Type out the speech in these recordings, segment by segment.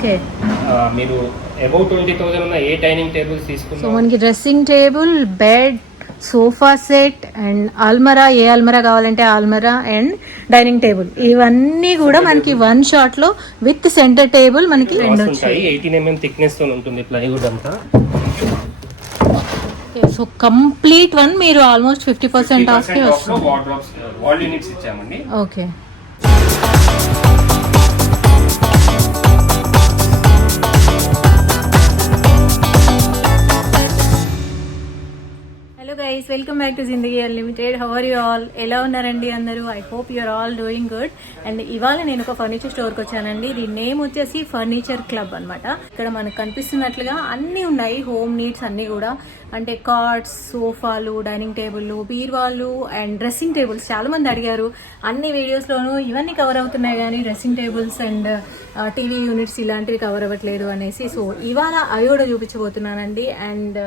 Okay. మీరు about 20,000 ఉన్న ఏ డైనింగ్ టేబుల్స్ తీసుకున్నా. సో మనకి dressing table, bed, sofa set and ఆల్మరా, ఏ ఆల్మరా కావాలంటే ఆల్మరా అండ్ డైనింగ్ టేబుల్, ఇవన్నీ కూడా మనకి వన్ షాట్ లో విత్ సెంటర్ టేబుల్ మనకి రెండు వచ్చాయి. 18 mm థిక్నెస్ తో ఉంటుంది ప్లైవుడ్ అంతా. సో కంప్లీట్ వన్ మీరు ఆల్మోస్ట్ 50% ఆఫ్ కి వస్తుంది. వాల్ యూనిట్స్ ఇచ్చామండి. Okay. Hello guys, welcome back to Zindagi unlimited. How are you all? ఎలా ఉన్నారండి అందరూ? I hope you are all doing good. And ఇవాళ నేను ఒక ఫర్నిచర్ స్టోర్కి వచ్చానండి. దీని నేమ్ వచ్చేసి ఫర్నిచర్ క్లబ్ అనమాట. ఇక్కడ మనకు కనిపిస్తున్నట్లుగా అన్నీ ఉన్నాయి, హోమ్ నీడ్స్ అన్నీ కూడా. అంటే కార్డ్స్, సోఫాలు, డైనింగ్ టేబుల్, బీర్వాళ్ళు అండ్ డ్రెస్సింగ్ టేబుల్స్. చాలా మంది అడిగారు అన్ని వీడియోస్లోనూ ఇవన్నీ కవర్ అవుతున్నాయి కానీ dressing tables and TV units ఇలాంటివి కవర్ అవ్వట్లేదు అనేసి. సో ఇవాళ అవి కూడా చూపించబోతున్నానండి. అండ్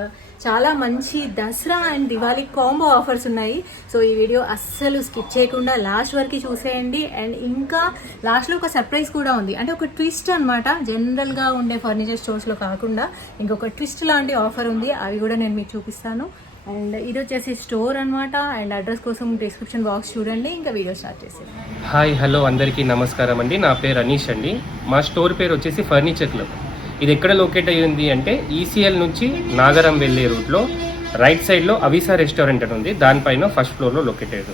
చాలా మంచి Dasara and Diwali combo offers ఉన్నాయి. సో ఈ వీడియో అస్సలు స్కిప్ చేయకుండా లాస్ట్ వరకు చూసేయండి. అండ్ ఇంకా లాస్ట్లో ఒక సర్ప్రైజ్ కూడా ఉంది, అంటే ఒక ట్విస్ట్ అనమాట. జనరల్గా ఉండే ఫర్నిచర్ స్టోర్స్లో కాకుండా ఇంకొక ట్విస్ట్ లాంటి ఆఫర్ ఉంది, అవి కూడా నేను మీకు చూపిస్తాను. అండ్ ఇది వచ్చేసి స్టోర్ అనమాట. అండ్ అడ్రస్ కోసం డిస్క్రిప్షన్ బాక్స్ చూడండి. ఇంకా వీడియో స్టార్ట్ చేసేది. హాయ్, హలో, అందరికీ నమస్కారం అండి. నా పేరు అనీష్ అండి. మా స్టోర్ పేరు వచ్చేసి ఫర్నిచర్ క్లబ్. ఇది ఎక్కడ లొకేట్ అయ్యింది అంటే ఈసీఎల్ నుంచి నాగరం వెళ్ళే రూట్లో రైట్ సైడ్లో అవిసా రెస్టారెంట్ అని ఉంది, దానిపైన ఫస్ట్ ఫ్లోర్లో లొకేట్ అయ్యారు.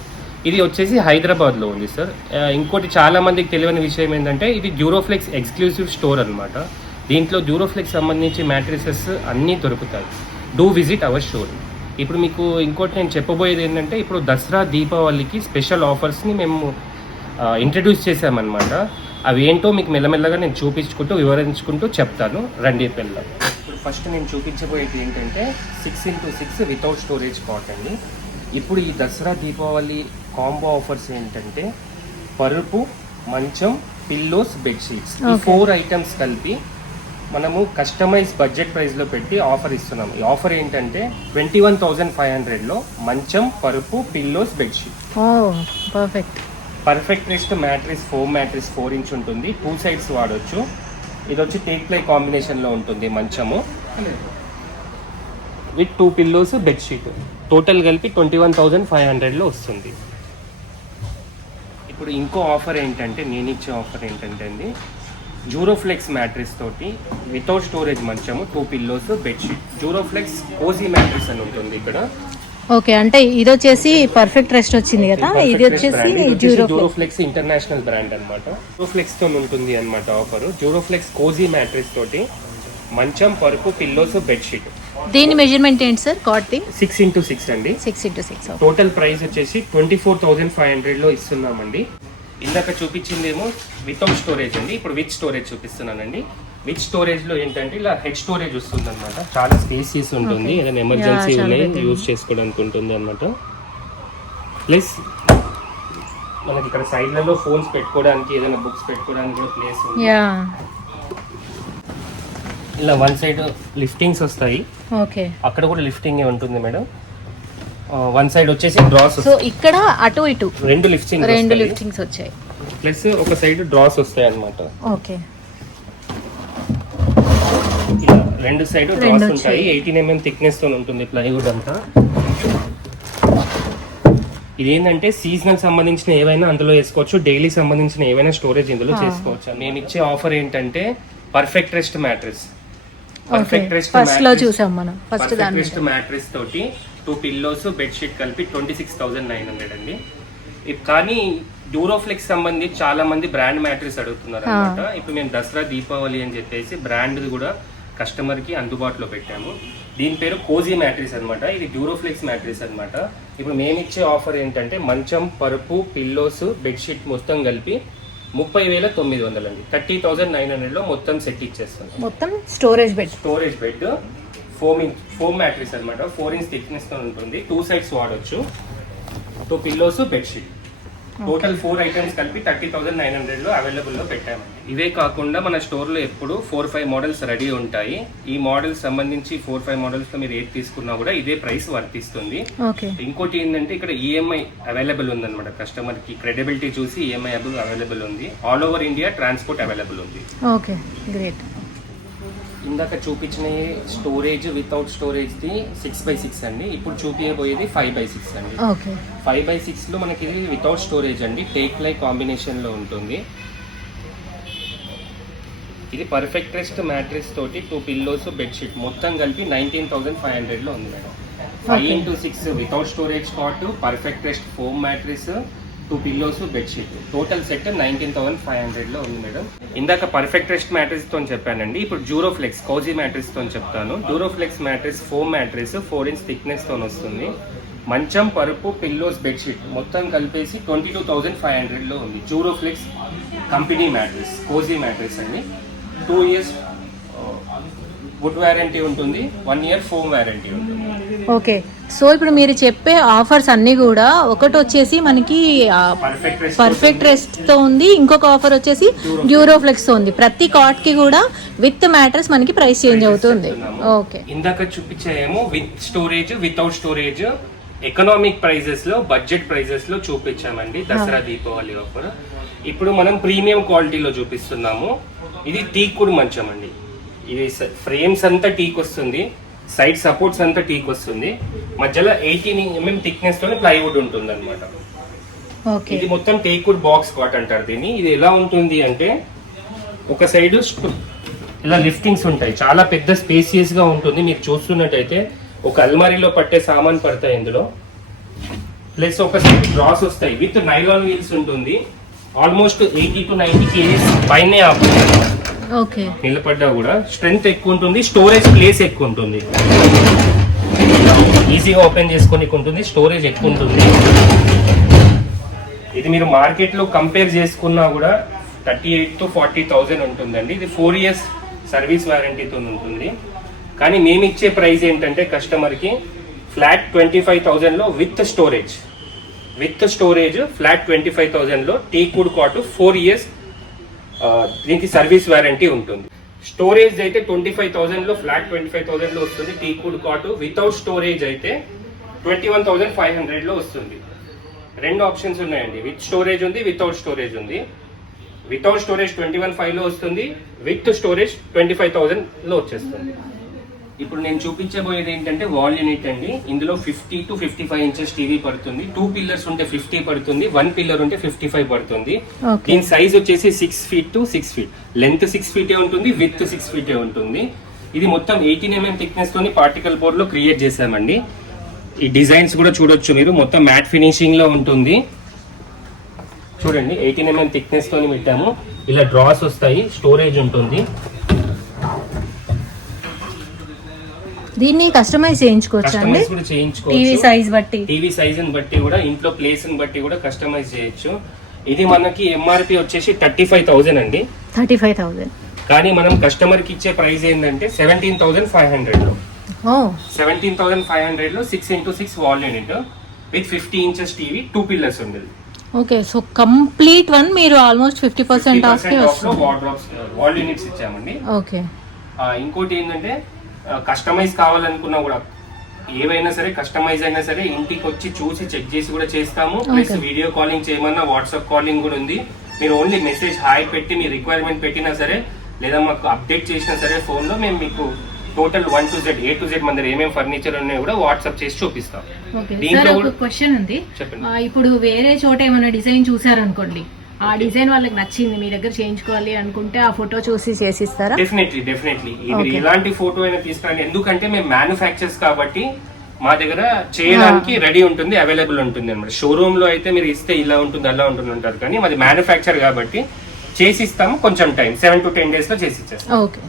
ఇది వచ్చేసి హైదరాబాద్లో ఉంది సార్. ఇంకోటి చాలా మందికి తెలియని విషయం ఏంటంటే ఇది డ్యూరోఫ్లెక్స్ ఎక్స్క్లూసివ్ స్టోర్ అనమాట. దీంట్లో డ్యూరోఫ్లెక్స్ సంబంధించి మ్యాట్రిసెస్ అన్నీ దొరుకుతాయి. Do visit our store. ఇప్పుడు మీకు ఇంకోటి నేను చెప్పబోయేది ఏంటంటే ఇప్పుడు దసరా దీపావళికి స్పెషల్ ఆఫర్స్ని మేము ఇంట్రడ్యూస్ చేసామన్నమాట. అవి ఏంటో మీకు మెల్లమెల్లగా నేను చూపించుకుంటూ వివరించుకుంటూ చెప్తాను, రండి పిల్ల. ఇప్పుడు ఫస్ట్ నేను చూపించబోయేది ఏంటంటే 6x6 వితౌట్ స్టోరేజ్ కాట్ అండి. ఇప్పుడు ఈ దసరా దీపావళి కాంబో ఆఫర్స్ ఏంటంటే పరుపు, మంచం, పిల్లోస్, బెడ్షీట్స్, ఈ 4 ఐటమ్స్ కలిపి మనము కస్టమైజ్ బడ్జెట్ ప్రైస్లో పెట్టి ఆఫర్ ఇస్తున్నాం. ఈ ఆఫర్ ఏంటంటే 21,500లో మంచం, పరుపు, pillows, bedsheet. Perfect rest mattress, foam mattress 4 inch ఉంటుంది, 2 సైడ్స్ వాడచ్చు. ఇది వచ్చి టేక్ ప్లై కాంబినేషన్లో ఉంటుంది మంచము విత్ 2 పిల్లోస్, బెడ్షీట్. టోటల్ కలిపి 21,500లో వస్తుంది. ఇప్పుడు ఇంకో ఆఫర్ ఏంటంటే నేను ఇచ్చే ఆఫర్ ఏంటంటే అండి డ్యూరోఫ్లెక్స్ మ్యాట్రిస్ తోటి వితౌట్ స్టోరేజ్ మంచము, 2 pillows, bedsheet. Duroflex cosy mattress అని ఉంటుంది ఇక్కడ. ఓకే, అంటే ఇది వచ్చేసి పర్ఫెక్ట్ రెస్ట్ వచ్చింది కదా, ఇది వచ్చేసి డ్యూరోఫ్లెక్స్ ఇంటర్నేషనల్ బ్రాండ్ అనమాట. డ్యూరోఫ్లెక్స్ తో ఉంటుంది అనమాట ఆఫర్. డ్యూరోఫ్లెక్స్ కోజీ మ్యాట్రిస్ తోటి మంచం, పరుపు, పిల్లోస్, బెడ్షీట్. దీని మెజర్మెంట్ ఏంటి సార్? కాట్ 6x6 అండి. 6x6. టోటల్ ప్రైస్ వచ్చేసి 24,500లో ఇస్తున్నామండి. ఇందాక చూపించిందేమో వితౌట్ స్టోరేజ్ అండి, ఇప్పుడు విత్ స్టోరేజ్ చూపిస్తున్నానండి. విత్ స్టోరేజ్ లో ఏంటంటే ఇలా హెడ్ స్టోరేజ్ వస్తుంది అనమాట. చాలా స్పేసియస్ ఉంటుంది, ఏదైనా ఎమర్జెన్సీ ఉన్నాయి యూజ్ చేసుకోవడానికి ఉంటుంది అనమాట. ప్లస్ మనకి ఇక్కడ సైడ్లలో ఫోన్స్ పెట్టుకోవడానికి, ఏదైనా బుక్స్ పెట్టుకోవడానికి కూడా ప్లేస్ ఉంది. ఇలా వన్ సైడ్ లిఫ్టింగ్స్ వస్తాయి, అక్కడ కూడా లిఫ్టింగ్ ఉంటుంది మేడం. వన్ సైడ్ వచ్చేసి డ్రాస్. సో ఇక్కడ అటు ఇటు రెండు లిఫ్టింగ్స్ వచ్చాయి. ప్లస్ ఒక సైడ్ డ్రాస్ వస్తాయి అన్నమాట. ఓకే, ఇలా రెండు సైడ్ డ్రాస్ ఉంటాయి. 18 mm థిక్నెస్ తో ఉంటుంది ప్లైవుడ్ అంతా. ఇదేంటంటే సీజనల్ సంబంధించిన ఏవైనా అందులో వేసుకోవచ్చు, డైలీ సంబంధించిన ఏవైనా స్టోరేజ్ ఇందులో చేసుకోవచ్చు. నేను ఇచ్చే ఆఫర్ ఏంటంటే perfect rest mattress. Perfect rest mattress తోటి 2 పిల్లోస్, బెడ్షీట్ కలిపి 26,900 అండి. కానీ డ్యూరోఫ్లెక్స్ సంబంధించి చాలా మంది బ్రాండ్ మ్యాట్రిస్ అడుగుతున్నారు అనమాట. ఇప్పుడు మేము దసరా దీపావళి అని చెప్పేసి బ్రాండ్ కూడా కస్టమర్ కి అందుబాటులో పెట్టాము. దీని పేరు కోజీ మ్యాట్రిస్ అనమాట. ఇది డ్యూరోఫ్లెక్స్ మ్యాట్రిస్ అనమాట. ఇప్పుడు మేము ఇచ్చే ఆఫర్ ఏంటంటే మంచం, పరుపు, పిల్లోస్, బెడ్షీట్ మొత్తం కలిపి 30,900 అండి. 30,900లో మొత్తం సెట్ ఇచ్చేస్తాం. మొత్తం స్టోరేజ్ బెడ్ ఫోమ్ మ్యాట్రిస్ అనమాట. 4 ఇంచ్ థిక్నెస్ తో ఉంటుంది, 2 సైడ్స్ వాడచ్చు. 2 పిల్లోస్, బెడ్షీట్. టోటల్ 4 ఐటమ్స్ కలిపి 30,900 లో అవైలబుల్ లో పెట్టామండి. ఇవే కాకుండా మన స్టోర్ లో ఎప్పుడు 4-5 మోడల్స్ రెడీ ఉంటాయి. ఈ మోడల్స్ సంబంధించి 4-5 మోడల్స్ లో మీరు ఏది తీసుకున్నా కూడా ఇదే ప్రైస్ వర్తిస్తుంది. ఇంకోటి ఏంటంటే ఇక్కడ ఈఎంఐ అవైలబుల్ ఉందన్నమాట. కస్టమర్ కి క్రెడిబిలిటీ చూసి ఈఎంఐ అవైలబుల్ ఉంది. All over India transport available ఉంది. Okay, great. ఇందాక చూపించిన storage without storage the 6x6 అండి. ఇప్పుడు చూపించబోయేది 5x6 అండి. 5x6 లో మనకి ఇది వితౌట్ స్టోరేజ్ అండి. టేక్ లై కాంబినేషన్ లో ఉంటుంది. ఇది పర్ఫెక్ట్ రెస్ట్ మ్యాట్రెస్ తోటి 2 పిల్లోస్ బెడ్షీట్ మొత్తం కలిపి 19,500 లో ఉంది madam. 5x6 without storage cot, perfect rest foam mattress, 2 pillows bedsheet, total set 19,500 లో ఉంది మేడం. ఇందాక పర్ఫెక్ట్ రెస్ట్ మ్యాట్రెస్ తో చెప్పానండి. ఇప్పుడు డ్యూరోఫ్లెక్స్ కోజీ మ్యాట్రెస్ తో చెప్తాను. Duroflex mattress foam mattress 4 inch thickness తో వస్తుంది. మంచం, పరుపు, పిల్లోస్, బెడ్షీట్ మొత్తం కలిపేసి 22,500 లో ఉంది. Duroflex company mattress cosy mattress అండి. 2 ఇయర్స్ వుడ్ వారంటీ ఉంటుంది, 1 ఇయర్ ఫోమ్ వారంటీ ఉంటుంది. ఓకే, సో ఇప్పుడు మీరు చెప్పే ఆఫర్స్ అన్ని కూడా ఒకటి వచ్చేసి మనకి పర్ఫెక్ట్ రెస్ట్ తో ఉంది, ఇంకొక ఆఫర్ వచ్చేసి డ్యూరోఫ్లెక్స్ తో ఉంది. ప్రతి కాట్ కి కూడా విత్ మ్యాట్రెస్ మనకి ప్రైస్ చేంజ్ అవుతుంది. ఓకే, ఇందాక చూపించాయేమో with storage without storage economic prices లో బడ్జెట్ ప్రైజెస్ లో చూపించామండి దసరా దీపావళి ఆఫర్. ఇప్పుడు మనం ప్రీమియం క్వాలిటీలో చూపిస్తున్నాము. ఇది టీకుడ్ మంచం అండి. ఇది ఫ్రేమ్స్ అంతా టీక్ వస్తుంది, సైడ్ సపోర్ట్స్ అంతా టీక్ వస్తుంది, మధ్యలో 18 mm థిక్నెస్ తోని ప్లైవుడ్ ఉంటుంది అనమాట. ఇది మొత్తం టేక్వుడ్ బాక్స్ కాట్ అంటారు దీన్ని. ఇది ఎలా ఉంటుంది అంటే ఒక సైడ్ ఇలా లిఫ్టింగ్స్ ఉంటాయి, చాలా పెద్ద స్పేసియస్ గా ఉంటుంది. మీరు చూస్తున్నట్టయితే ఒక అల్మారీలో పట్టే సామాన్ పడతాయి ఇందులో. ప్లస్ ఒక సైడ్ డ్రాస్ వస్తాయి విత్ నైలాన్ వీల్స్ ఉంటుంది. ఆల్మోస్ట్ 80 to 90 kgs పైనే ఆపుతుంది. నిలబడ్డా కూడా స్ట్రెంగ్త్ ఎక్కువ ఉంటుంది, స్టోరేజ్ ప్లేస్ ఎక్కువ ఉంటుంది, ఈజీగా ఓపెన్ చేసుకోనికి ఉంటుంది, స్టోరేజ్ ఎక్కువ ఉంటుంది. ఇది మీరు మార్కెట్ లో కంపేర్ చేసుకున్నా కూడా 38,000 to 40,000 ఉంటుందండి. ఇది 4 years సర్వీస్ వారంటీతో ఉంటుంది. కానీ మేము ఇచ్చే ప్రైస్ ఏంటంటే కస్టమర్ కి ఫ్లాట్ 25,000 లో విత్ స్టోరేజ్ ఫ్లాట్ 25,000 లో టీకుడ్ కాట్ 4 years దీనికి సర్వీస్ వారంటీ ఉంటుంది. స్టోరేజ్ అయితే 25,000 లో ఫ్లాట్ 25,000 లో వస్తుంది. టీకుడ్ కాట్ వితౌట్ స్టోరేజ్ అయితే 21,500 లో వస్తుంది. 2 ఆప్షన్స్ ఉన్నాయండి. విత్ స్టోరేజ్ ఉంది, వితౌట్ స్టోరేజ్ ఉంది. వితౌట్ స్టోరేజ్ 21,500 లో వస్తుంది, విత్ స్టోరేజ్ 25,000 లో వచ్చేస్తుంది. ఇప్పుడు నేను చూపించబోయేది ఏంటంటే వాల్ యూనిట్ అండి. ఇందులో 50 to 55 ఇంచెస్ టీవీ పడుతుంది. 2 పిల్లర్స్ ఉంటే 50 పడుతుంది, 1 పిల్లర్ ఉంటే 55 పడుతుంది. దీని సైజ్ వచ్చేసి 6 feet to 6 feet, length 6 feet ఉంటుంది, విత్ 6 feet ఉంటుంది. ఇది మొత్తం 18 mm థిక్నెస్ తోని పార్టికల్ బోర్డ్ లో క్రియేట్ చేసామండి. ఈ డిజైన్స్ కూడా చూడొచ్చు మీరు, మొత్తం మ్యాట్ ఫినిషింగ్ లో ఉంటుంది. చూడండి 18 mm థిక్నెస్ తోని పెట్టాము. ఇలా డ్రాస్ వస్తాయి, స్టోరేజ్ ఉంటుంది. దీన్ని కస్టమైజ్ చేయించుకోవచ్చు అండి. టీవీ సైజ్ బట్టి కూడా, ఇంట్లో ప్లేస్ బట్టి కూడా కస్టమైజ్ చేయొచ్చు. ఇది మనకి ఎంఆర్పి వచ్చేసి 35,000 అండి. 35,000 కానీ మనం కస్టమర్ కి ఇచ్చే ప్రైస్ ఏంటంటే 17,500 లో. 17,500 లో 6x6 wall unit with 50 inches TV, 2 pillars ఉండేది. ఓకే, సో కంప్లీట్ వన్ మీరు ఆల్మోస్ట్ 50% ఆఫ్ కి వస్తుంది. వాల్ యూనిట్స్ ఇచ్చామండి. ఓకే, ఇంకోటి ఏంటంటే కస్టమైజ్ కావాలనుకున్నా కూడా ఏవైనా సరే కస్టమైజ్ అయినా సరే ఇంటికి వచ్చి చూసి చెక్ చేసి కూడా చేస్తాము. ప్లస్ వీడియో కాలింగ్ చేయమన్నా వాట్సాప్ కాలింగ్ కూడా ఉంది. మీరు ఓన్లీ మెసేజ్ హాయ్ పెట్టి మీ రిక్వైర్మెంట్ పెట్టినా సరే, లేదా మాకు అప్డేట్ చేసినా సరే ఫోన్ లో, మేము మీకు total 1 to Z A to Z మన దగ్గర ఏమేమి ఫర్నిచర్ ఉన్నాయో కూడా వాట్సాప్ చేసి చూపిస్తాం. దీంట్లో ఒక క్వశ్చన్ ఉంది. ఇప్పుడు వేరే చోట ఏమైనా డిజైన్ చూసారనుకోండి, ఆ డిజైన్ వాళ్ళకి నచ్చింది, మీ దగ్గర చేయించుకోవాలి అనుకుంటే ఆ ఫోటో చూసి చేసిస్తారా? డెఫినెట్లీ మీరు ఎలాంటి ఫోటో అయినా తీసుకురండి. ఎందుకంటే మేము మ్యానుఫ్యాక్చర్స్ కాబట్టి మా దగ్గర చేయడానికి రెడీ ఉంటుంది, అవైలబుల్ ఉంటుంది అనమాట. షోరూమ్ లో అయితే మీరు ఇస్తే ఇలా ఉంటుంది అలా ఉంటుంది అంటారు, కానీ మాది మ్యానుఫ్యాక్చర్ కాబట్టి చేసిస్తాము. కొంచెం టైం 7 to 10 days లో చేసి ఇచ్చేస్తాం. ఓకే,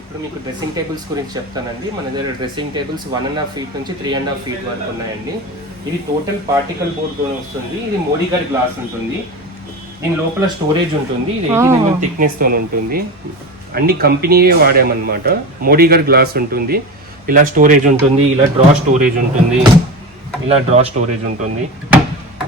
ఇప్పుడు మీకు డ్రెస్సింగ్ టేబుల్స్ గురించి చెప్తానండి. మన దగ్గర డ్రెస్సింగ్ టేబుల్స్ 1.5 feet నుంచి 3.5 feet వరకు ఉన్నాయండి. ఇది టోటల్ పార్టికల్ బోర్డ్ తో వస్తుంది. ఇది మోడీగర్ గ్లాస్ ఉంటుంది. దీని లోపల స్టోరేజ్ ఉంటుంది. ఇది 18 mm థిక్నెస్ తో ఉంటుంది. అన్ని కంపెనీయే వాడామన్నమాట. మోడీగర్ గ్లాస్ ఉంటుంది. ఇలా స్టోరేజ్ ఉంటుంది, ఇలా డ్రా స్టోరేజ్ ఉంటుంది, ఇలా డ్రా స్టోరేజ్ ఉంటుంది.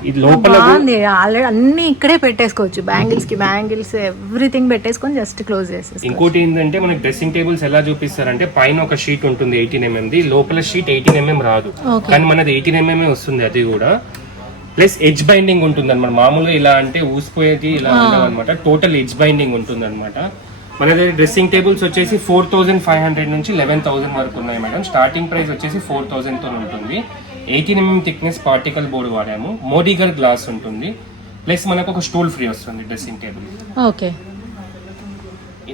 ఇది లోపల బాగుంది. ఆల్రెడీ అన్ని ఇక్కడే పెట్టేసుకోవచ్చు, బ్యాంగిల్స్ కి బ్యాంగిల్స్ ఎవ్రీథింగ్ పెట్టేసుకొని జస్ట్ క్లోజ్ చేసేసి. ఇంకోటి ఏంటంటే మనకి డ్రెస్సింగ్ టేబుల్స్ ఎలా చూపిస్తారంటే పైన ఒక షీట్ ఉంటుంది 18mm ది, లోపల షీట్ 18mm రాదు, కానీ మనది 18mm వస్తుంది అది కూడా. ప్లస్ ఎడ్జ్ బైండింగ్ ఉంటుంది అనమాట. మామూలుగా ఇలా అంటే ఊసిపోయేది ఇలా ఉండదు అనమాట, టోటల్ ఎడ్జ్ బైండింగ్ ఉంటుంది అనమాట. మన దగ్గర డ్రెస్సింగ్ టేబుల్స్ వచ్చేసి 4500 నుంచి 11000 వరకు ఉన్నాయి మేడం. స్టార్టింగ్ ప్రైస్ వచ్చేసి 4000 తో ఉంటుంది. 18mm థిక్నెస్ పార్టికల్ బోర్డు వాడాము, మోడిగర్ గ్లాస్ ఉంటుంది, ప్లస్ మనకు ఒక స్టూల్ ఫ్రీ వస్తుంది డ్రెస్సింగ్ టేబుల్. ఓకే,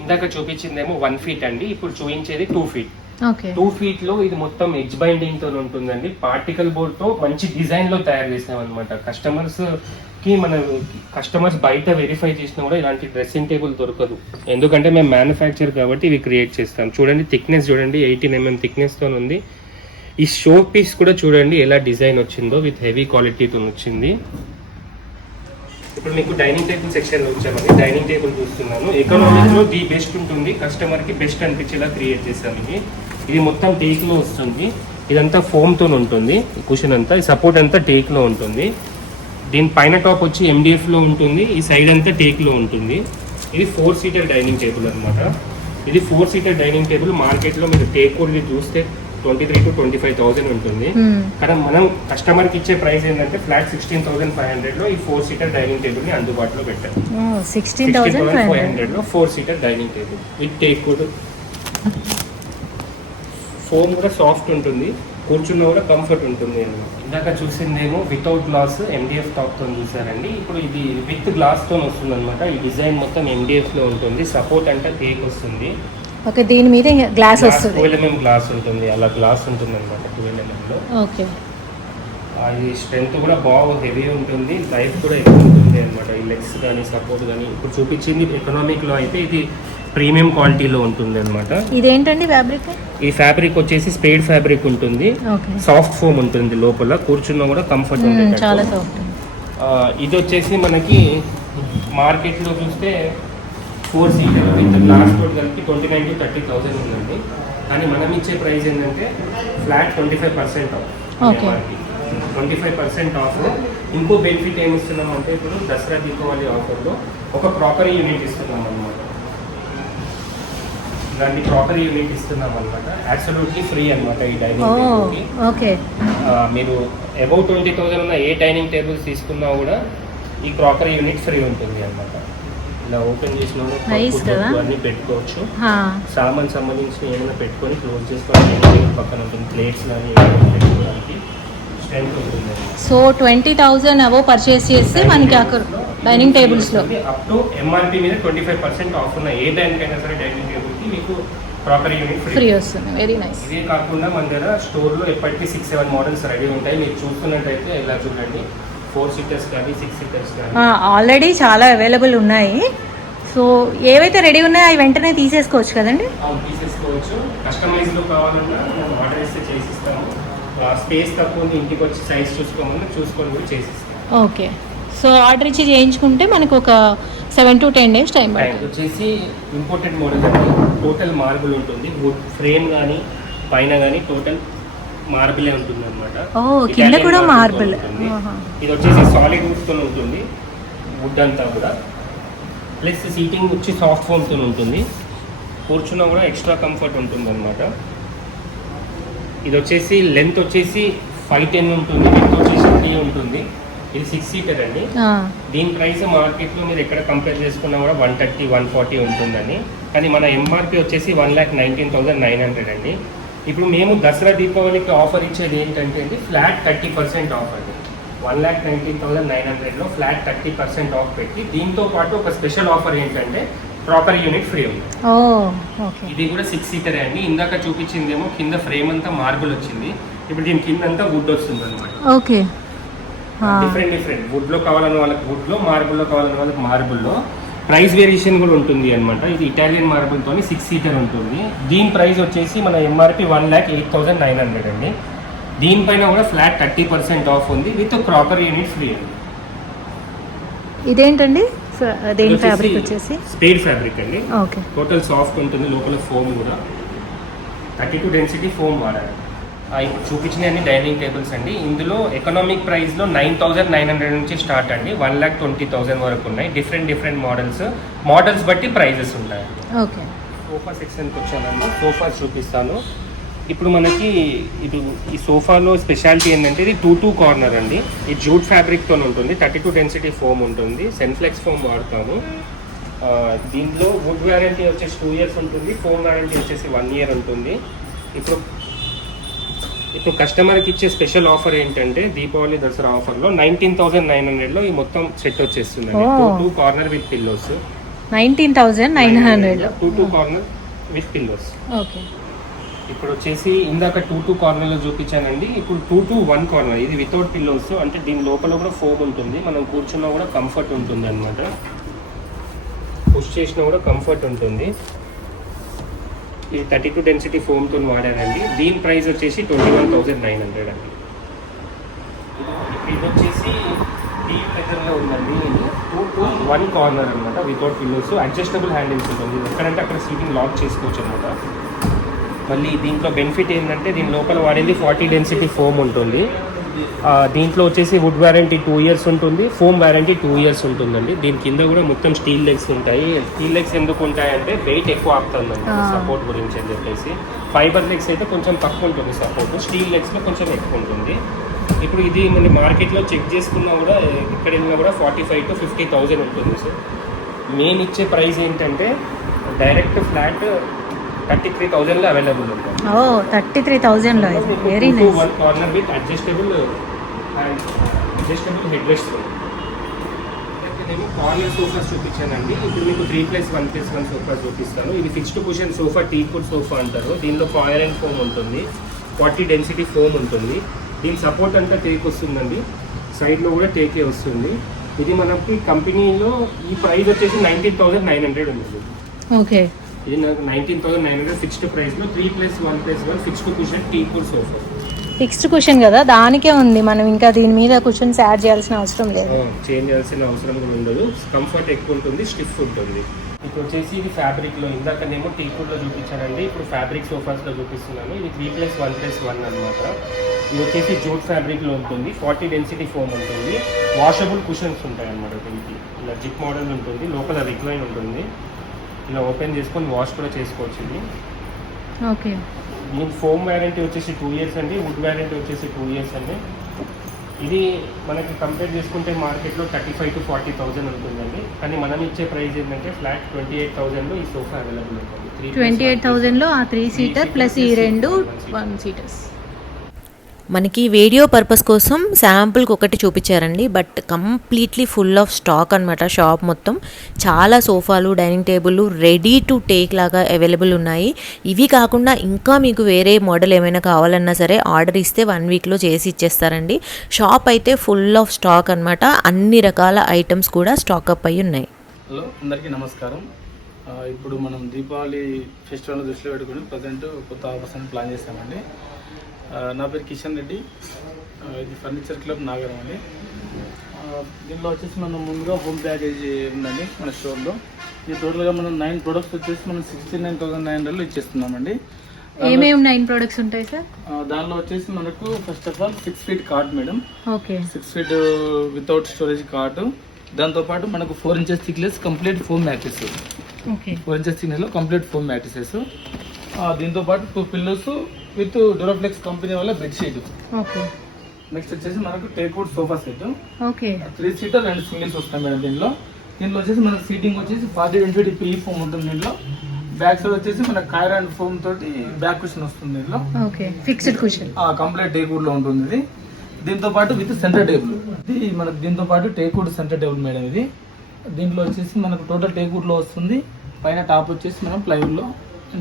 ఇందాక చూపించిందేమో 1 feet అండి, ఇప్పుడు చూపించేది 2 feet. ఓకే, 2 feet లో ఇది మొత్తం ఎడ్జ్ బైండింగ్ తో ఉంటుందండి. పార్టికల్ బోర్డ్ తో మంచి డిజైన్ లో తయారు చేసాం అనమాట. కస్టమర్స్ బయట వెరిఫై చేసినా కూడా ఇలాంటి డ్రెస్సింగ్ టేబుల్ దొరకదు, ఎందుకంటే మేము మ్యానుఫ్యాక్చర్ కాబట్టి ఇవి క్రియేట్ చేస్తాం. చూడండి థిక్నెస్ చూడండి, 18mm థిక్నెస్ తో ఉంది. ఈ షో పీస్ కూడా చూడండి ఎలా డిజైన్ వచ్చిందో, విత్ హెవీ క్వాలిటీతో వచ్చింది. ఇప్పుడు మీకు డైనింగ్ టేబుల్ సెక్షన్ లో వచ్చామండి. డైనింగ్ టేబుల్ చూస్తున్నాను, ఎకనామిక్ లో ది బెస్ట్ ఉంటుంది, కస్టమర్ కి బెస్ట్ అనిపించేలా క్రియేట్ చేస్తాం. ఇది మొత్తం టేక్ లో వస్తుంది, ఇదంతా ఫోమ్ తో ఉంటుంది, కుషన్ అంతా, ఈ సపోర్ట్ అంతా టేక్ లో ఉంటుంది. దీని పైన టాప్ వచ్చి MDF లో ఉంటుంది, ఈ సైడ్ అంతా టేక్ లో ఉంటుంది. ఇది 4 seater డైనింగ్ టేబుల్ అనమాట. ఇది 4 seater డైనింగ్ టేబుల్. మార్కెట్ లో మీరు టేక్ వుడ్ చూస్తే 23,000 to 25,000 ఉంటుంది, కానీ మనం కస్టమర్ కి ఇచ్చే ప్రైస్ ఏంటంటే ఫ్లాట్ 16,500 లో ఈ 4 seater డైనింగ్ టేబుల్ ని అందుబాటులో పెట్టారు. 16,500 లో 4 seater dining table with teak wood. Foam కూడా సాఫ్ట్ ఉంటుంది, కూర్చున్న కూడా కంఫర్ట్ ఉంటుంది అన్నమాట. ఇందాక చూసిందేమో వితౌట్ గ్లాస్ MDF టాప్ తో చూసారండి, ఇప్పుడు ఇది విత్ గ్లాస్ తో వస్తుంది అనమాట. ఈ డిజైన్ మొత్తం MDF లో ఉంటుంది, సపోర్ట్ అంటే టేక్ వస్తుంది. ఓకే, దీని మీద గ్లాస్ వస్తుంది, 12mm గ్లాస్ ఉంటుంది, అలా గ్లాస్ ఉంటుంది అనమాట 12mm లో. ఓకే, అది స్ట్రెంత్ కూడా బాగా హెవీ ఉంటుంది, లైఫ్ కూడా ఎక్కువ ఉంటుంది అనమాట. ఈ లెగ్స్ కానీ సపోర్ట్ కానీ. ఇప్పుడు చూపించింది ఎకనామిక్ లో అయితే ఇది ప్రీమియం క్వాలిటీలో ఉంటుంది అనమాట. ఇదేంటండి ఫ్యాబ్రిక్? ఈ ఫ్యాబ్రిక్ వచ్చేసి స్పేడ్ ఫ్యాబ్రిక్ ఉంటుంది, సాఫ్ట్ ఫోమ్ ఉంటుంది, లోపల కూర్చున్నా కూడా కంఫర్ట్ ఉంటుంది, చాలా సాఫ్ట్. ఇది వచ్చేసి మనకి మార్కెట్ లో చూస్తే 4 seater విత్ గ్లాస్ తోటి కలిపి 29,000 to 30,000 ఉందండి, కానీ మనం ఇచ్చే ప్రైస్ ఏంటంటే ఫ్లాట్ 25% ఆఫ్. 25% ఆఫ్. ఇంకో బెనిఫిట్ ఏమి ఇస్తున్నాం అంటే ఇప్పుడు దసరా దీపావళి ఆఫర్లో ఒక క్రాకరీ యూనిట్ ఇస్తున్నాం అనమాట. ఇలాంటి క్రాకరీ యూనిట్ ఇస్తున్నాం అనమాట, అబ్సల్యూట్లీ ఫ్రీ అనమాట. ఈ డైనింగ్ టేబుల్కి ఓకే, మీరు అబౌవ్ 20,000 ఉన్న ఏ డైనింగ్ టేబుల్స్ తీసుకున్నా కూడా ఈ క్రాకరీ యూనిట్ ఫ్రీ ఉంటుంది అనమాట. ఇలా ఓపెన్ చేసిన అన్ని పెట్టుకోవచ్చు, సామాన్ సంబంధించిన ఏమైనా పెట్టుకొని క్లోజ్ చేసుకోవడానికి పక్కన ఉంటుంది, ప్లేట్స్ కానీ పెట్టుకోవడానికి స్ట్రెంత్ ఉంటుంది. సో 20,000 అబౌవ్ పర్చేస్ చేస్తే మనకి అక్కడ డైనింగ్ టేబుల్స్ లో అప్ టు MRP మీద 25% ఆఫ్ ఉన్న ఏ దానికైనా సరే డైనింగ్ టేబుల్ కి మీకు క్రాకరీ యూనిట్ ఫ్రీ వస్తుంది. Very nice. ఇదే కాకుండా మన దగ్గర స్టోర్ లో ఎప్పటికీ 6-7 మోడల్స్ రెడీ ఉంటాయి. మీరు చూస్తున్నట్టయితే ఇలా చూడండి, 4 seaters కానీ 6 seaters కానీ ఆల్రెడీ చాలా అవైలబుల్ ఉన్నాయి. సో ఏవైతే రెడీ ఉన్నాయో అవి వెంటనే తీసేసుకోవచ్చు కదండి? తీసేసుకోవచ్చు. కస్టమైజ్ లో కావాలన్నా మనం ఆర్డర్ ఇస్తే చేసిస్తాము. స్పేస్ తక్కువ ఉంది, ఇంటికి వచ్చి సైజ్ చూసుకొని కూడా చేసిస్తాం. ఓకే, సో ఆర్డర్ ఇచ్చి చేయించుకుంటే మనకు ఒక 7 to 10 days టైం పడుతుంది. వచ్చేసి ఇంపోర్టెడ్ మోడల్ అండి, టోటల్ మార్బుల్ ఉంటుంది, వుడ్ ఫ్రేమ్ కానీ పైన కానీ టోటల్ మార్బులే ఉంటుంది అనమాట. కింద కూడా మార్బుల్. ఇది వచ్చేసి సాలిడ్ వుడ్ తో ఉంటుంది, వుడ్ అంతా కూడా. ప్లస్ సీటింగ్ వచ్చి సాఫ్ట్ ఫోమ్ తో ఉంటుంది, కూర్చున్నా కూడా ఎక్స్ట్రా కంఫర్ట్ ఉంటుంది అనమాట. ఇది వచ్చేసి లెంత్ వచ్చేసి 5'10" ఉంటుంది, విడ్త్ వచ్చేసి 3 ఉంటుంది. ఇది 6 seater అండి. దీని ప్రైస్ మార్కెట్లో మీరు ఎక్కడ కంపేర్ చేసుకున్నా కూడా 130, 140 ఉంటుందని, కానీ మన MRP వచ్చేసి 1,19,900 అండి. ఇప్పుడు మేము దసరా దీపావళికి ఆఫర్ ఇచ్చేది ఏంటంటే అండి ఫ్లాట్ 30% ఆఫ్ అండి. 1,19,900లో ఫ్లాట్ 30% ఆఫ్ పెట్టి దీంతో పాటు ఒక స్పెషల్ ఆఫర్ ఏంటంటే క్రాకరీ యూనిట్ ఫ్రీ ఉంది. ఇది కూడా 6 seater అండి. ఇందాక చూపించిందేమో కింద ఫ్రేమ్ అంతా మార్బుల్ వచ్చింది, ఇప్పుడు దీని కింద అంతా వుడ్ వస్తుంది అనమాట. ఓకే, డిఫరెంట్ వుడ్ లో కావాలన్న వాళ్ళకి వుడ్ లో, మార్బుల్ లో కావాలన్న వాళ్ళకి మార్బుల్ లో. ప్రైస్ వేరియేషన్ కూడా ఉంటుంది అనమాట. ఇది ఇటాలియన్ మార్బుల్ తోని 6 seater ఉంటుంది. దీని ప్రైస్ వచ్చేసి మన MRP 1,08,900 అండి. దీనిపైన కూడా ఫ్లాట్ 30% ఆఫ్ ఉంది విత్ క్రాకరీ యూనిట్ ఫ్రీ అండి. ఇదేంటండి? దేని ఫ్యాబ్రిక్ వచ్చేసి స్పేడ్ ఫ్యాబ్రిక్ అండి. ఓకే, టోటల్ సాఫ్ట్ ఉంటుంది, లోపల ఫోమ్ కూడా 32 డెన్సిటీ ఫోమ్ వాడాలి. ఇప్పుడు చూపించిన అన్ని డైనింగ్ టేబుల్స్ అండి. ఇందులో ఎకనామిక్ ప్రైస్లో 9,900 నుంచి స్టార్ట్ అండి, 1,20,000 వరకు ఉన్నాయి. డిఫరెంట్ మోడల్స్ బట్టి ప్రైజెస్ ఉంటాయి. ఓకే, సోఫా సెక్షన్కి వచ్చానండి. సోఫాస్ చూపిస్తాను. ఇప్పుడు మనకి ఈ సోఫాలో స్పెషాలిటీ ఏంటంటే ఇది 2-2 కార్నర్ అండి. ఇది జూట్ ఫ్యాబ్రిక్తో ఉంటుంది, 32 డెన్సిటీ ఫోమ్ ఉంటుంది, సెన్ఫ్లెక్స్ ఫోమ్ వాడతాము. దీంట్లో వుడ్ వారంటీ వచ్చేసి 2 years ఉంటుంది, ఫోమ్ వారంటీ వచ్చేసి 1 year ఉంటుంది. ఇప్పుడు కస్టమర్కి ఇచ్చే స్పెషల్ ఆఫర్ ఏంటంటే దీపావళి దసరా ఆఫర్లో 19,900లో ఈ మొత్తం సెట్ వచ్చేస్తుందండి. 2-2 corner with pillows. 19,900 2-2 corner with pillows. Okay, ఇప్పుడు వచ్చేసి ఇందాక 2-2 కార్నర్లో చూపించానండి. ఇప్పుడు 2-1 కార్నర్, ఇది వితౌట్ పిల్లోస్. అంటే దీని లోపల కూడా ఫోమ్ ఉంటుంది, మనం కూర్చున్నా కూడా కంఫర్ట్ ఉంటుంది అనమాట. పుష్ చేసినా కూడా కంఫర్ట్ ఉంటుంది. ఇది 32 డెన్సిటీ ఫోమ్తో వాడానండి. దీని ప్రైస్ వచ్చేసి 21,900 అండి. ఇది వచ్చేసి డీప్ లెదర్లో ఉందండి. ఇది 2-1 కార్నర్ అనమాట, వితౌట్ పిల్లోస్. అడ్జస్టబుల్ హ్యాండిల్స్ ఉంటుంది, ఎక్కడంటే అక్కడ సీటింగ్ లాక్ చేసుకోవచ్చు అనమాట. మళ్ళీ దీంట్లో బెనిఫిట్ ఏంటంటే దీని లోపల వాడింది 40 డెన్సిటీ ఫోమ్ ఉంటుంది. దీంట్లో వచ్చేసి వుడ్ వారంటీ 2 years ఉంటుంది, ఫోమ్ వారంటీ 2 years ఉంటుందండి. దీని కింద కూడా మొత్తం స్టీల్ లెగ్స్ ఉంటాయి. స్టీల్ లెగ్స్ ఎందుకు ఉంటాయంటే వెయిట్ ఎక్కువ ఆపుతుందండి, సపోర్ట్ గురించి అని చెప్పేసి. ఫైబర్ లెగ్స్ అయితే కొంచెం తక్కువ ఉంటుంది సపోర్ట్, స్టీల్ లెగ్స్లో కొంచెం ఎక్కువ ఉంటుంది. ఇప్పుడు ఇది మన మార్కెట్లో చెక్ చేసుకున్నా కూడా ఇక్కడ వెళ్ళినా కూడా 45,000 to 50,000 ఉంటుంది సార్. మెయిన్ ఇచ్చే ప్రైస్ ఏంటంటే డైరెక్ట్ ఫ్లాట్ 33,000లో అవైలబుల్ ఉంటుంది. 33,000లో very nice. 1 corner with adjustable headrest. నేను కార్నర్ సోఫాస్ చూపించానండి. ఇప్పుడు మీకు 3+1+1 సోఫా చూపిస్తాను. ఇది fixed cushion sofa, teakwood sofa అంటారు. దీనిలో ఫైర్ అండ్ ఫోమ్ ఉంటుంది, 40 డెన్సిటీ ఫోమ్ ఉంటుంది. దీని సపోర్ట్ అంతా టేక్ వస్తుందండి, సైడ్లో కూడా టేకే వస్తుంది. ఇది మనకి కంపెనీలో ఈ ప్రైస్ వచ్చేసి 19,900 ఉంది. ఓకే, ఇది నాకు 19,900 ఫిక్స్డ్ ప్రైస్లో 3+1+1 fixed cushion టీకుడ్ sofa. Fixed cushion కదా, దానికే ఉంది. మనం ఇంకా దీని మీద కుషన్స్ యాడ్ చేయాల్సిన అవసరం లేదు, చేంజ్ చేయాల్సిన అవసరం కూడా ఉండదు. కంఫర్ట్ ఎక్కువ ఉంటుంది, స్టిఫ్ ఉంటుంది. ఇప్పుడు వచ్చేసి ఇది ఫ్యాబ్రిక్లో, ఇందాకనేమో టీకుడ్లో చూపించానండి, ఇప్పుడు ఫ్యాబ్రిక్ సోఫాస్లో చూపిస్తున్నాను. ఇది 3+1+1 అనమాట. ఇది వచ్చేసి జూట్ ఫ్యాబ్రిక్లో ఉంటుంది, 40 డెన్సిటీ ఫోమ్ ఉంటుంది, వాషబుల్ కుషన్స్ ఉంటాయి అన్నమాట. దీనికి ఇలా జిప్ మోడల్ ఉంటుంది, లోపల రిక్లైన్ ఉంటుంది, ఇలా ఓపెన్ చేసుకొని వాష్ కూడా చేసుకోవచ్చు. ఇది ఓకే. దీని ఫోమ్ వారంటీ వచ్చేసి 2 years అండి, వుడ్ వారంటీ వచ్చేసి 2 years అండి. ఇది మనకి కంపేర్ చేసుకుంటే మార్కెట్లో 35,000 to 40,000 ఉంటుందండి. కానీ మనం ఇచ్చే ప్రైస్ ఏంటంటే ఫ్లాట్ 28,000లో ఈ సోఫా అవైలబుల్ ఉంటుంది. 28,000లో ఆ 3 సీటర్ ప్లస్ ఈ 2 1 సీటర్స్. మనకి వీడియో పర్పస్ కోసం శాంపుల్కి ఒకటి చూపించారండి, but completely full of stock అనమాట. షాప్ మొత్తం చాలా సోఫాలు, dining table ready to take లాగా అవైలబుల్ ఉన్నాయి. ఇవి కాకుండా ఇంకా మీకు వేరే మోడల్ ఏమైనా కావాలన్నా సరే ఆర్డర్ ఇస్తే 1 weekలో చేసి ఇచ్చేస్తారండి. షాప్ అయితే ఫుల్ ఆఫ్ స్టాక్ అనమాట, అన్ని రకాల ఐటమ్స్ కూడా స్టాక్ అప్ అయి ఉన్నాయి. హలో, అందరికీ నమస్కారం. ఇప్పుడు మనం దీపావళి ఫెస్టివల్ దృష్టిలో పెట్టుకుని ప్రజెంట్ కొత్త ఆఫర్స్ అని ప్లాన్ చేస్తామండి. నా పేరు కిషన్ రెడ్డి, ఇది ఫర్నిచర్ క్లబ్ నాగరం అండి. దీనిలో వచ్చేసి మనం ముందుగా హోమ్ ప్యాకేజీ ఉందండి మన స్టోర్లో. ఇది టోటల్గా మనం 9 products వచ్చేసి మనం 69,900లో ఇచ్చేస్తున్నామండి. ఏమేమి 9 products ఉంటాయి సార్? దానిలో వచ్చేసి మనకు first of all 6 feet cot madam. Okay, 6 feet without storage cot. దాంతోపాటు మనకు 4 inches thickness complete foam mattress. Okay, 4 inches థిక్నెస్లో కంప్లీట్ ఫోమ్ మ్యాట్రెసెస్. దీంతోపాటు 2 pillows విత్ డ్యూరోఫ్లెక్స్ కంపెనీ వల్ల బెడ్షీట్. ఓకే. నెక్స్ట్ వచ్చేసి మనకు teakwood sofa set. Okay, 3 seater and singles వస్తాయి madam. దీనిలో వచ్చేసి మనకు సీటింగ్ వచ్చేసి 40 డెన్సిటీ పిల్లీ ఫోమ్ ఉంటుంది. దీనిలో బ్యాక్ సైడ్ వచ్చేసి మనకు కైర్ అండ్ ఫోమ్ తోటి బ్యాక్ కుషన్ వస్తుంది. దీనిలో okay, fixed cushion complete teakwood లో ఉంటుంది ఇది. దీంతో పాటు విత్ సెంటర్ టేబుల్. ఇది మనకు దీంతో పాటు టేక్వుడ్ సెంటర్ టేబుల్ మేడం. ఇది దీంట్లో వచ్చేసి మనకు టోటల్ టేక్వుడ్ లో వస్తుంది. పైన టాప్ వచ్చేసి మనం ప్లైవుడ్ లో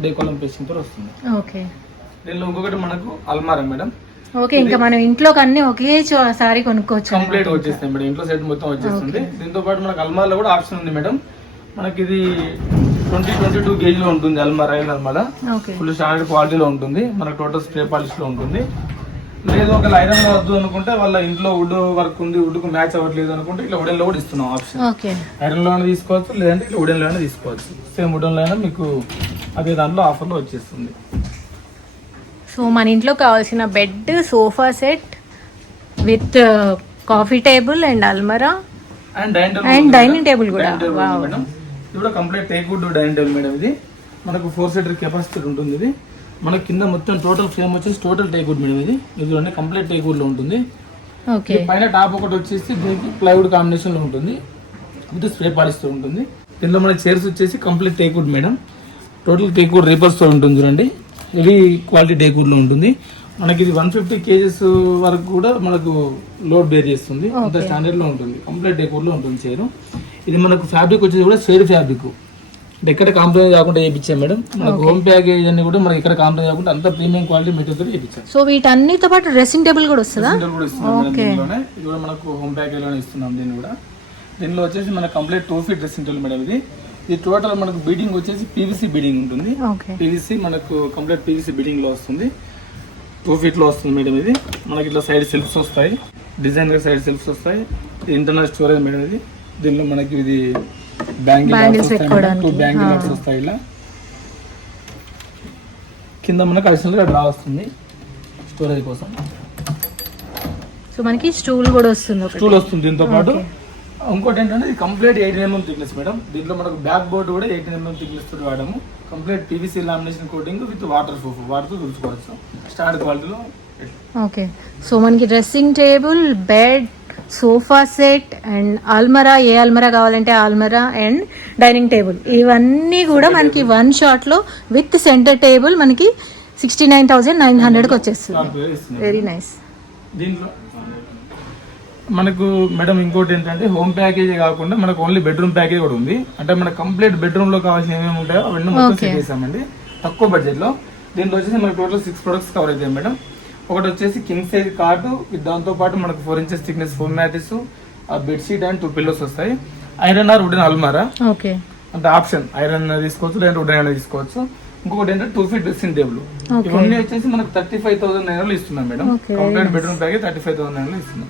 డెకోలం పేస్టింగ్ తో వస్తుంది. ఓకే. దీనిలో ఇంకొకటి మనకు అల్మారా మేడం. ఓకే, ఇంకా మనం ఇంట్లోకి అన్ని ఒకేసారి కొనుక్కోవచ్చు. కంప్లీట్ వచ్చేస్తాయి మేడం, ఇంట్లో సెట్ మొత్తం వచ్చేస్తుంది. దీంతో పాటు మనకు అల్మారాలో కూడా ఆప్షన్ ఉంది మేడం. మనకి ఇది 20-22 gauge లో ఉంటుంది అల్మారా. అల్మారా ఫుల్ స్టాండర్డ్ క్వాలిటీలో ఉంటుంది. మనకు టోటల్ స్ప్రే పాలిష్ లో ఉంటుంది. లేదు ఒక ఐరన్ లో వద్దు అనుకుంటే వాళ్ళ ఇంట్లో వుడ్ వర్క్ ఉంది, వుడ్ కు మ్యాచ్ అవ్వట్లేదు అనుకుంటే ఇట్లా వుడెన్ లో కూడా ఇస్తున్నాం ఆప్షన్. ఐరన్ లో అయినా తీసుకోవచ్చు, లేదంటే ఇట్లా వుడెన్ లో అయినా తీసుకోవచ్చు. సేమ్ వుడెన్ లో అయినా మీకు అదే దాంట్లో ఆఫర్ లో వచ్చేస్తుంది. సో మన ఇంట్లో కావాల్సిన bed, sofa set with coffee table and అల్మరా అండ్ డైనింగ్ టేబుల్ కూడా. మేడం ఇది కూడా complete teak wood dining table madam. ఇది మనకు 4 సీటర్ కెపాసిటీ ఉంటుంది. ఇది మనకి కింద మొత్తం టోటల్ ఫ్రేమ్ వచ్చేసి టోటల్ టేక్ వుడ్ మేడం. ఇది కంప్లీట్ టేక్ వుడ్ లో ఉంటుంది. ఓకే. పైన టాప్ ఒకటి వచ్చేసి దీనికి ప్లైవుడ్ కాంబినేషన్ లో ఉంటుంది. ఇది స్ప్రే పాలిస్తూ ఉంటుంది. దీనిలో మన చైర్స్ వచ్చేసి complete teak would madam. Total teak wood reapers తో ఉంటుంది చూడండి. హెవీ క్వాలిటీ టేక్ వుడ్ లో ఉంటుంది. మనకి ఇది 150 kgs వరకు కూడా మనకు లోడ్ బేర్ చేస్తుంది. అంత స్టాండర్డ్ లో ఉంటుంది. కంప్లీట్ టేక్ వుడ్ లో ఉంటుంది చైర్. ఇది మనకు ఫ్యాబ్రిక్ వచ్చేసి కూడా షేడ్ ఫ్యాబ్రిక్. అంటే ఎక్కడ కాంప్రమైజ్ కాకుండా చేయించాం మేడం. మనకు హోమ్ ప్యాకేజ్ అన్ని కూడా మనకి ఎక్కడ కాంప్రమైజ్ కాకుండా అంత ప్రీమియం క్వాలిటీ మెటీరియల్ తో చేయించాం. సో వీటన్నిటితో పాటు డ్రెస్సింగ్ టేబుల్ కూడా వస్తుందా? దీనిలోనే ఇది కూడా మనకు హోమ్ ప్యాకేజ్ లోనే ఇస్తున్నాం. దీనిలో వచ్చేసి మన complete 2 feet dressing table madam. ఇది టోటల్ మనకు బీడింగ్ వచ్చేసి పీవీసీ బీడింగ్ ఉంటుంది. పీవీసీ మనకు కంప్లీట్ పీవీసీ బీడింగ్ లో వస్తుంది. 2 feet లో వస్తుంది మేడం. ఇది మనకి ఇట్లా సైడ్ సెల్ఫ్స్ వస్తాయి. డిజైన్ గా సైడ్ సెల్ఫ్స్ వస్తాయి. Internal storage madam. దీనిలో మనకి ఇది బ్యాంగిల్స్ పెట్టుకోవడానికి 2 బ్యాంగిల్స్ వస్తాయి. ఇలా కింద మనకు అడిషనల్ గా డ్రా వస్తుంది స్టోరేజ్ కోసం. సో మనకి స్టూల్ కూడా వస్తుంది. స్టూల్ వస్తుంది దీంతో పాటు. ఇంకోటి ఏంటంటే ఇది కంప్లీట్ 18 mm థిక్నెస్ మేడం. దీంట్లో మనకు బ్యాక్ బోర్డ్ కూడా 18 mm థిక్నెస్ తోటి వాడాము. Complete PVC lamination coating with water proof. వాటర్తో తుడుచుకోవచ్చు స్టాండర్డ్ క్వాలిటీలో. ఓకే. సో మనకి dressing table, bed, sofa set and అల్మరా, ఏ అల్మరా కావాలంటే అల్మరా అండ్ డైనింగ్ టేబుల్, ఇవన్నీ కూడా మనకి 1 shot లో విత్ సెంటర్ టేబుల్ మనకి 69,900కి వచ్చేస్తుంది. Very nice. దీంట్లో మనకు మేడం ఇంకోటి ఏంటంటే హోమ్ ప్యాకేజ్ కాకుండా మనకు ఓన్లీ బెడ్రూమ్ ప్యాకేజ్ కూడా ఉంది. అంటే మన కంప్లీట్ బెడ్రూమ్ లో కావాల్సిన ఏమేమి ఉంటాయో అవన్నీ మొత్తం సెట్ చేసామండి తక్కువ బడ్జెట్ లో. దీంట్లో వచ్చేసి మనకు టోటల్ 6 products కవర్ అవుతాయి మేడం. ఒకటి వచ్చేసి కింగ్ సైజ్ కార్డు, దాంతో పాటు మనకు 4 inches thickness foam mattress, bedsheet and 2 pillows వస్తాయి. ఐరన్ ఆర్ వుడెన్ అల్మారా అంటే ఆప్షన్, ఐరన్ తీసుకోవచ్చు లేదా వుడెన్ అయినా తీసుకోవచ్చు. ఇంకొకటి ఏంటంటే 2 feet డ్రెస్సింగ్ టేబుల్. ఇవన్నీ వచ్చేసి మనకు 35,900 ఇస్తున్నాం మేడం. కంప్లీట్ బెడ్రూమ్ ప్యాకేజ్ 35,900 ఇస్తున్నాం.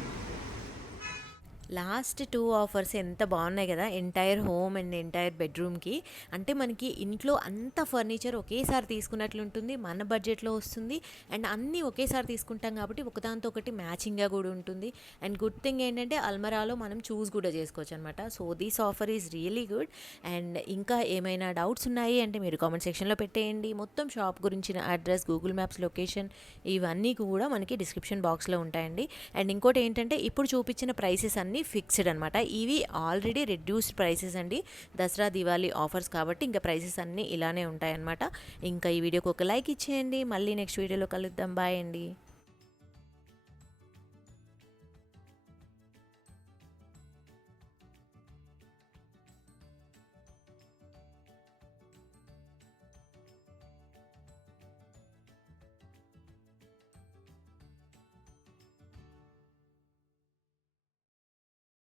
లాస్ట్ 2 ఆఫర్స్ ఎంత బాగున్నాయి కదా, ఎంటైర్ హోమ్ అండ్ ఎంటైర్ బెడ్రూమ్కి. అంటే మనకి ఇంట్లో అంత ఫర్నిచర్ ఒకేసారి తీసుకున్నట్లు ఉంటుంది, మన బడ్జెట్లో వస్తుంది అండ్ అన్నీ ఒకేసారి తీసుకుంటాం కాబట్టి ఒకదాంతో ఒకటి మ్యాచింగ్గా కూడా ఉంటుంది. అండ్ గుడ్ థింగ్ ఏంటంటే అల్మరాలో మనం చూస్ కూడా చేసుకోవచ్చు అనమాట. So this offer is really good. And ఇంకా ఏమైనా డౌట్స్ ఉన్నాయి అంటే మీరు కామెంట్ సెక్షన్లో పెట్టేయండి. మొత్తం షాప్ గురించిన అడ్రస్, గూగుల్ మ్యాప్స్ లొకేషన్ ఇవన్నీ కూడా మనకి డిస్క్రిప్షన్ బాక్స్లో ఉంటాయండి. అండ్ ఇంకోటి ఏంటంటే ఇప్పుడు చూపించిన ప్రైసెస్ అన్నీ ఫిక్స్డ్ అనమాట. ఇవి ఆల్రెడీ రెడ్యూస్డ్ ప్రైసెస్ అండి, దసరా దివాళీ ఆఫర్స్ కాబట్టి ఇంకా ప్రైసెస్ అన్నీ ఇలానే ఉంటాయన్నమాట. ఇంకా ఈ వీడియోకి ఒక లైక్ ఇచ్చేయండి. మళ్ళీ నెక్స్ట్ వీడియోలో కలుద్దాం. బాయ్ అండి.